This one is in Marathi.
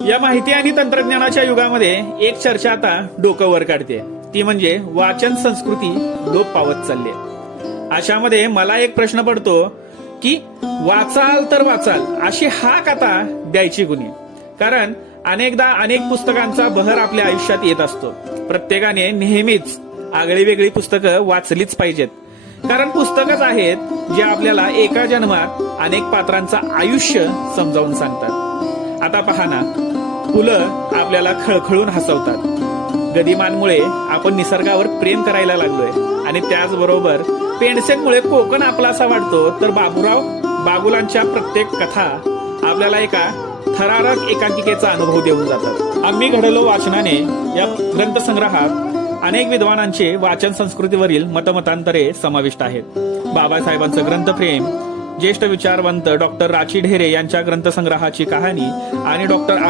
या माहिती आणि तंत्रज्ञानाच्या युगामध्ये एक चर्चा आता डोकं वर काढते, ती म्हणजे वाचन संस्कृती लोप पावत चालली आहे. अशामध्ये मला एक प्रश्न पडतो की वाचाल तर वाचाल अशी हाक आता द्यायची कुणी? कारण अनेकदा अनेक पुस्तकांचा बहर आपल्या आयुष्यात येत असतो. प्रत्येकाने नेहमीच आगळी वेगळी पुस्तकं वाचलीच पाहिजेत, कारण पुस्तकच आहेत जे आपल्याला एका जन्मात अनेक पात्रांचं आयुष्य समजावून सांगतात. आता पहा ना, फुलं आपल्याला खळखळून हसवतात, गदिमांमुळे आपण निसर्गावर प्रेम करायला लागलोय आणि त्याचबरोबर पेन्सिलमुळे कोकण आपलासा वाटतो, तर बाबुलांच्या प्रत्येक कथा आपल्याला एका थरारक एकांकिकेचा अनुभव देऊन जातात. आम्ही घडलो वाचनाने या ग्रंथसंग्रहात अनेक विद्वानांचे वाचन संस्कृतीवरील मतमतांतरे समाविष्ट आहेत. बाबासाहेबांचं ग्रंथप्रेम, ज्येष्ठ विचारवंत डॉक्टर राची ढेरे यांच्या ग्रंथसंग्रहाची कहाणी आणि डॉक्टर